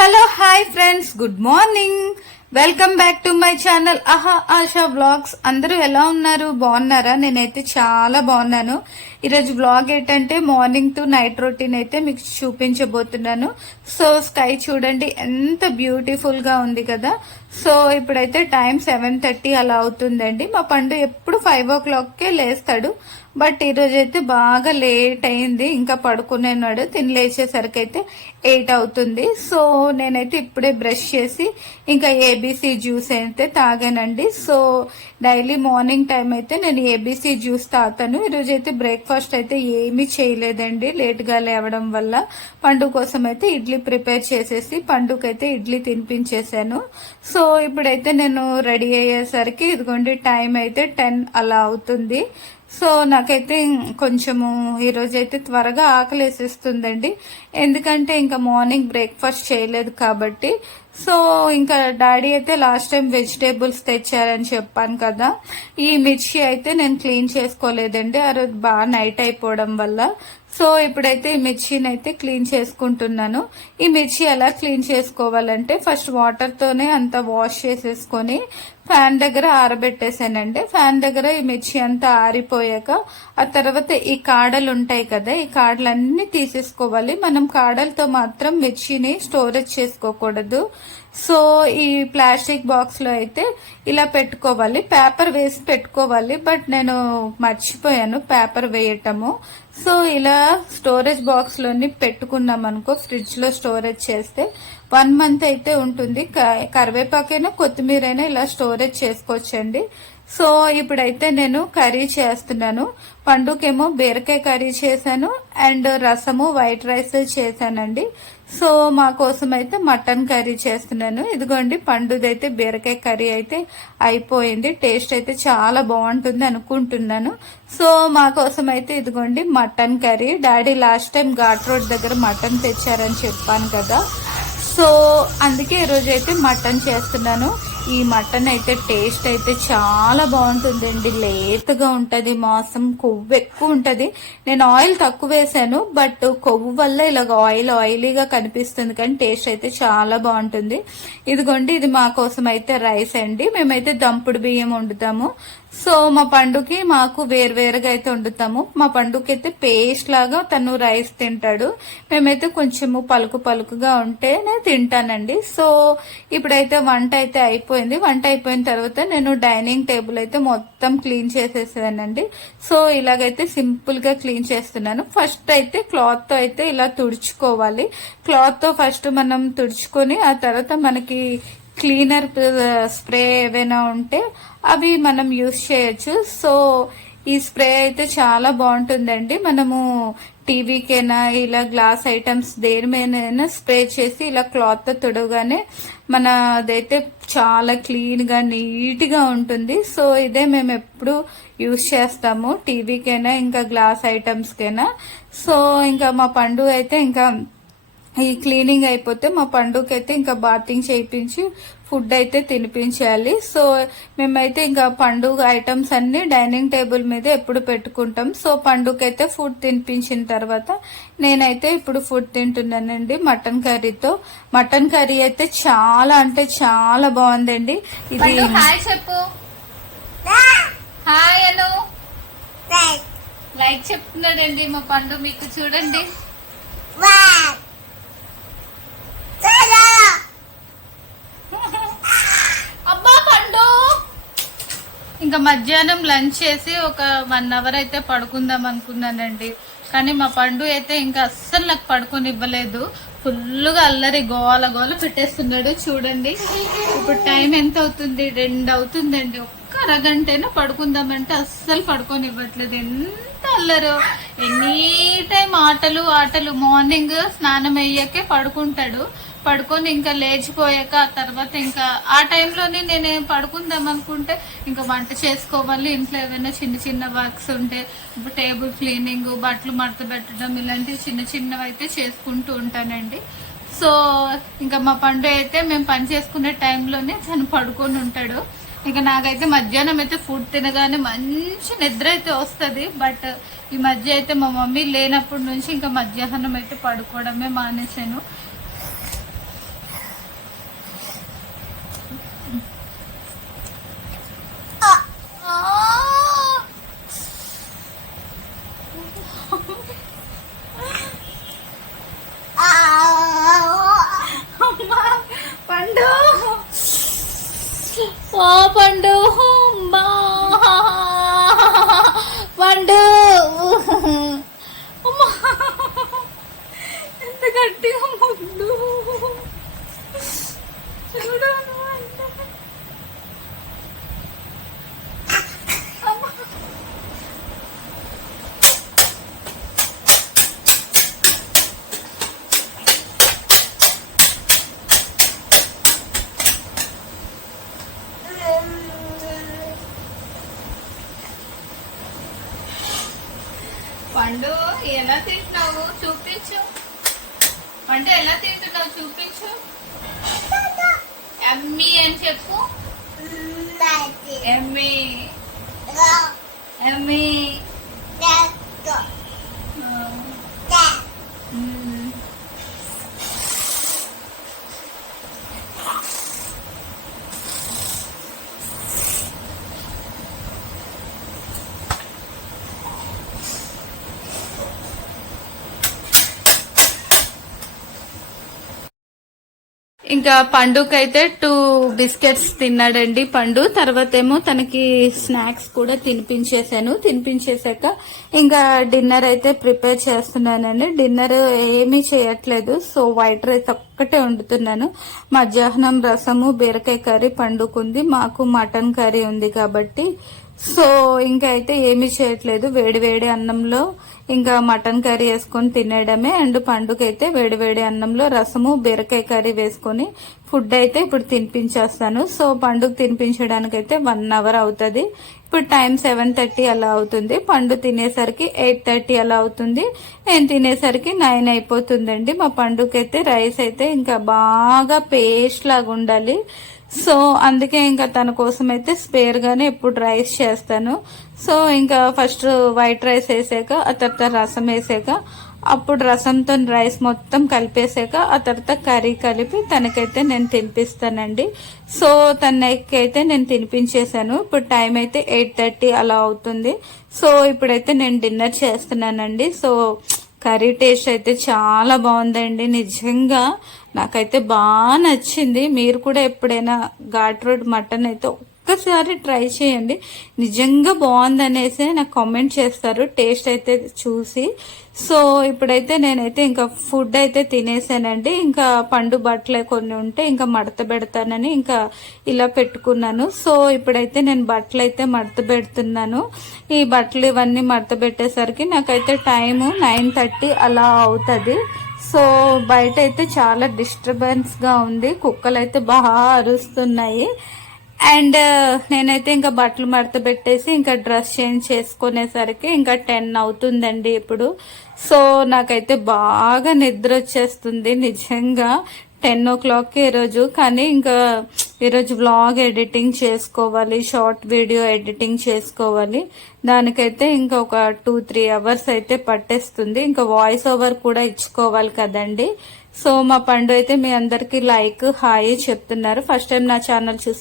Hello hi friends, good morning. Welcome back to my channel ఆహా ASHA vlogs. అందరూ ఎలా ఉన్నారు? బాగున్నారా? నేనైతే చాలా బాగున్నాను. ఈరోజు వ్లాగ్ ఏంటంటే మార్నింగ్ టు నైట్ రొటీన్ అయితే మీకు చూపించబోతున్నాను. సో స్కై చూడండి ఎంత బ్యూటిఫుల్ గా ఉంది కదా. సో ఇప్పుడైతే టైం 7:30 అలా అవుతుందండి. మా పండు ఎప్పుడు 5 o'clockకే లేస్తాడు, బట్ ఈరోజు అయితే బాగా లేట్ అయింది. ఇంకా పడుకునేనాడు. తిని లేచేసరికి అయితే 8 అవుతుంది. సో నేనైతే ఇప్పుడే బ్రష్ చేసి ఇంకా ఏబీసీ జ్యూస్ అయితే తాగానండి. సో డైలీ మార్నింగ్ టైం అయితే నేను ఏబీసీ జ్యూస్ తాగుతాను. ఈరోజు అయితే బ్రేక్ఫాస్ట్ అయితే ఏమీ చేయలేదండి, లేట్ గా లేవడం వల్ల. పండు కోసం అయితే ఇడ్లీ ప్రిపేర్ చేసేసి పండుకైతే ఇడ్లీ తినిపించేశాను. సో ఇప్పుడైతే నేను రెడీ అయ్యేసరికి ఇదిగోండి టైం అయితే 10 అలా అవుతుంది. సో నాకైతే కొంచెము ఈరోజు అయితే త్వరగా ఆకలేసేస్తుందండి, ఎందుకంటే ఇంకా మార్నింగ్ బ్రేక్ఫాస్ట్ చేయలేదు కాబట్టి. సో ఇంకా డాడీ అయితే లాస్ట్ టైం వెజిటేబుల్స్ తెచ్చారని చెప్పాను కదా. ఈ మిర్చి అయితే నేను క్లీన్ చేసుకోలేదండి, ఆ రోజు బాగా నైట్ అయిపోవడం వల్ల. సో ఇప్పుడైతే ఈ మిర్చిని అయితే క్లీన్ చేసుకుంటున్నాను. ఈ మిర్చి ఎలా క్లీన్ చేసుకోవాలంటే ఫస్ట్ వాటర్ తోనే అంతా వాష్ చేసేసుకొని ఫ్యాన్ దగ్గర ఆరబెట్టేసానండి. ఫ్యాన్ దగ్గర ఈ మిర్చి అంతా ఆరిపోయాక ఆ తర్వాత ఈ కాడలు ఉంటాయి కదా, ఈ కాడలన్నీ తీసేసుకోవాలి. మనం కాడలతో మాత్రం మిర్చిని స్టోరేజ్ చేసుకోకూడదు. సో ఈ ప్లాస్టిక్ బాక్స్ లో అయితే ఇలా పెట్టుకోవాలి, పేపర్ వేసి పెట్టుకోవాలి. బట్ నేను మర్చిపోయాను పేపర్ వేయటము. సో ఇలా స్టోరేజ్ బాక్స్ లోని పెట్టుకున్నాం అనుకో, ఫ్రిడ్జ్ లో స్టోరేజ్ చేస్తే 1 month అయితే ఉంటుంది. కరివేపాకైనా కొత్తిమీరైనా ఇలా స్టోరేజ్ చేసుకోవచ్చండి. సో ఇప్పుడైతే నేను కర్రీ చేస్తున్నాను. పండుకేమో బీరకాయ కర్రీ చేశాను అండ్ రసము వైట్ రైస్ చేశానండి. సో మా కోసం అయితే మటన్ కర్రీ చేస్తున్నాను. ఇదిగోండి పండుదైతే బీరకాయ కర్రీ అయితే అయిపోయింది. టేస్ట్ అయితే చాలా బాగుంటుంది అనుకుంటున్నాను. సో మా కోసం అయితే ఇదిగోండి mutton curry. Daddy last time ghat road దగ్గర మటన్ తెచ్చారని చెప్పాను కదా, సో అందుకే ఈరోజు అయితే మటన్ చేస్తున్నాను. ఈ మటన్ అయితే టేస్ట్ అయితే చాలా బాగుంటుందండి, లేతగా ఉంటది, మాంసం కొవ్వు ఎక్కువ ఉంటది. నేను ఆయిల్ తక్కువ వేసాను, బట్ కొవ్వు వల్ల ఇలాగ ఆయిలీగా కనిపిస్తుంది, కానీ టేస్ట్ అయితే చాలా బాగుంటుంది. ఇదిగోండి ఇది మా కోసం అయితే రైస్ అండి. మేమైతే దంపుడు బియ్యం వండుతాము. సో మా పండుకి మాకు వేరువేరుగా అయితే వండుతాము. మా పండుకి అయితే పేస్ట్ లాగా తను రైస్ తింటాడు, మేమైతే కొంచెము పలుకుగా ఉంటేనే తింటానండి. సో ఇప్పుడైతే వంట అయితే అయిపోయింది. వంట అయిపోయిన తర్వాత నేను డైనింగ్ టేబుల్ అయితే మొత్తం క్లీన్ చేసేసానండి. సో ఇలాగైతే సింపుల్ గా క్లీన్ చేస్తున్నాను. ఫస్ట్ అయితే క్లాత్ తో అయితే ఇలా తుడుచుకోవాలి. క్లాత్ తో ఫస్ట్ మనం తుడుచుకొని ఆ తర్వాత మనకి క్లీనర్ స్ప్రే ఏవైనా ఉంటే అవి మనం యూజ్ చేయొచ్చు. సో ఈ స్ప్రే అయితే చాలా బాగుంటుందండి. మనము టీవీకైనా ఇలా గ్లాస్ ఐటమ్స్ దేని మీదైనా స్ప్రే చేసి ఇలా క్లాత్ తో తుడవగానే మన అదైతే చాలా క్లీన్ గా నీట్ గా ఉంటుంది. సో ఇదే మేము ఎప్పుడు యూజ్ చేస్తాము, టీవీకైనా ఇంకా గ్లాస్ ఐటమ్స్ కైనా. సో ఇంకా మా పండు అయితే ఇంకా ఈ క్లీనింగ్ అయిపోతే మా పండుగైతే ఇంకా బాతింగ్ చేయించి ఫుడ్ అయితే తినిపించాలి. సో మేమైతే ఇంకా పండుగ ఐటమ్స్ అన్ని డైనింగ్ టేబుల్ మీద ఎప్పుడు పెట్టుకుంటాం. సో పండుగైతే ఫుడ్ తినిపించిన తర్వాత నేనైతే ఇప్పుడు ఫుడ్ తింటున్నానండి మటన్ కర్రీతో. మటన్ కర్రీ అయితే చాలా అంటే చాలా బాగుందండి. ఇది హాయ్ చెప్పు, హాయ్ అను, లైక్ చెప్తున్నాడండి మా పండు. మీకు చూడండి అబ్బా పండు. ఇంకా మధ్యాహ్నం లంచ్ చేసి ఒక 1 hour అయితే పడుకుందాం అనుకున్నానండి, కానీ మా పండు అయితే ఇంకా అస్సలు నాకు పడుకోనివ్వలేదు. ఫుల్గా అల్లరి గోల పెట్టేస్తున్నాడు. చూడండి ఇప్పుడు టైం ఎంత అవుతుంది, 2 అవుతుందండి. ఒక్క అరగంటైనా పడుకుందామంటే అస్సలు పడుకోనివ్వట్లేదు. ఎంత అల్లరు, ఎనీ టైం ఆటలు. మార్నింగ్ స్నానం అయ్యాకే పడుకుంటాడు. పడుకొని ఇంకా లేచిపోయాక ఆ తర్వాత ఇంకా ఆ టైంలోనే నేను పడుకుందాం అనుకుంటే ఇంకా వంట చేసుకోవాలి. ఇంట్లో ఏమైనా చిన్న వర్క్స్ ఉంటే ఇప్పుడు టేబుల్ క్లీనింగ్, బట్టలు మడత పెట్టడం, ఇలాంటివి చిన్నవి అయితే చేసుకుంటూ ఉంటానండి. సో ఇంకా మా పండు అయితే మేము పని చేసుకునే టైంలోనే తను పడుకొని ఉంటాడు. ఇంకా నాకైతే మధ్యాహ్నం అయితే ఫుడ్ తినగానే మంచి నిద్ర అయితే వస్తుంది. బట్ ఈ మధ్య అయితే మా మమ్మీ లేనప్పటి నుంచి ఇంకా మధ్యాహ్నం అయితే పడుకోవడమే మానేశాను. ఓ పండు బా పండు అమ్మా, ఎంత గట్టిగా ముద్దు చూడను అంటే. అమ్మా. పండు ఎలా తింటున్నావు చూపించు. పండు ఎలా తింటున్నావు చూపించు. ఎమ్మీ అని చెప్పు. Emmy Emmy. ఇంకా పండుకైతే 2 బిస్కెట్స్ తిన్నాడండి పండు. తర్వాత ఏమో తనకి స్నాక్స్ కూడా తినిపించేశాక ఇంకా డిన్నర్ అయితే ప్రిపేర్ చేస్తున్నానండి. డిన్నర్ ఏమీ చేయట్లేదు, సో వైట్ రైస్ ఒక్కటే వండుతున్నాను. మధ్యాహ్నం రసము బీరకాయ కర్రీ పండుకుంది, మాకు మటన్ కర్రీ ఉంది కాబట్టి సో ఇంకా అయితే ఏమీ చేయట్లేదు. వేడి అన్నంలో ఇంకా మటన్ కర్రీ వేసుకొని తినేయడమే. అండ్ పండుకైతే వేడి అన్నంలో రసము బీరకాయ కర్రీ వేసుకొని ఫుడ్ అయితే ఇప్పుడు తినిపించేస్తాను. సో పండుగ తినిపించడానికి అయితే 1 అవర్ అవుతుంది. ఇప్పుడు టైం 7:30 అలా అవుతుంది. పండు తినేసరికి 8:30 అలా అవుతుంది. నేను తినేసరికి 9 అయిపోతుందండి. మా పండుగైతే రైస్ అయితే ఇంకా బాగా పేస్ట్ లాగా ఉండాలి. సో అందుకే ఇంకా తన కోసం అయితే స్పేర్ గానే ఎప్పుడు రైస్ చేస్తాను. సో ఇంకా ఫస్ట్ వైట్ రైస్ వేసాక ఆ తర్వాత రసం వేసాక అప్పుడు రసంతో రైస్ మొత్తం కలిపేసాక ఆ తర్వాత కర్రీ కలిపి తనకైతే నేను తినిపిస్తానండి. సో తనకైతే నేను తినిపించేశాను. ఇప్పుడు టైం అయితే 8:30 అలా అవుతుంది. సో ఇప్పుడైతే నేను డిన్నర్ చేస్తున్నానండి. సో కర్రీ టేస్ట్ అయితే చాలా బాగుందండి. నిజంగా నాకైతే బాగా నచ్చింది. మీరు కూడా ఎప్పుడైనా ఘాట్ రోడ్ మటన్ అయితే ఒక్కసారి ట్రై చేయండి. నిజంగా బాగుందనేసి నాకు కామెంట్ చేస్తారు టేస్ట్ అయితే చూసి. సో ఇప్పుడైతే నేనైతే ఇంకా ఫుడ్ అయితే తినేసానండి. ఇంకా పండు బట్టలు కొన్ని ఉంటే ఇంకా మడత పెడతానని ఇంకా ఇలా పెట్టుకున్నాను. సో ఇప్పుడైతే నేను బట్టలు అయితే మడత పెడుతున్నాను. ఈ బట్టలు ఇవన్నీ మడత పెట్టేసరికి నాకైతే టైము 9:30 అలా అవుతుంది. సో బయట అయితే చాలా డిస్టర్బెన్స్ గా ఉంది, కుక్కలు అయితే బాగా అరుస్తున్నాయి. అండ్ నేనైతే ఇంకా బట్టలు మడత పెట్టేసి ఇంకా డ్రెస్ చేంజ్ చేసుకునేసరికి ఇంకా 10 అవుతుందండి ఇప్పుడు. సో నాకైతే బాగా నిద్ర వచ్చేస్తుంది నిజంగా. 10 ఈరోజు. కానీ ఇంకా ఈరోజు వ్లాగ్ ఎడిటింగ్ చేసుకోవాలి, షార్ట్ వీడియో ఎడిటింగ్ చేసుకోవాలి. దానికైతే ఇంకా ఒక 2-3 అవర్స్ అయితే పట్టేస్తుంది. ఇంకా వాయిస్ ఓవర్ కూడా ఇచ్చుకోవాలి కదండి. సో మా పండు అయితే మీ అందరికి లైక్ హాయ్ చెప్తున్నారు. ఫస్ట్ టైం నా ఛానల్ చూస్తే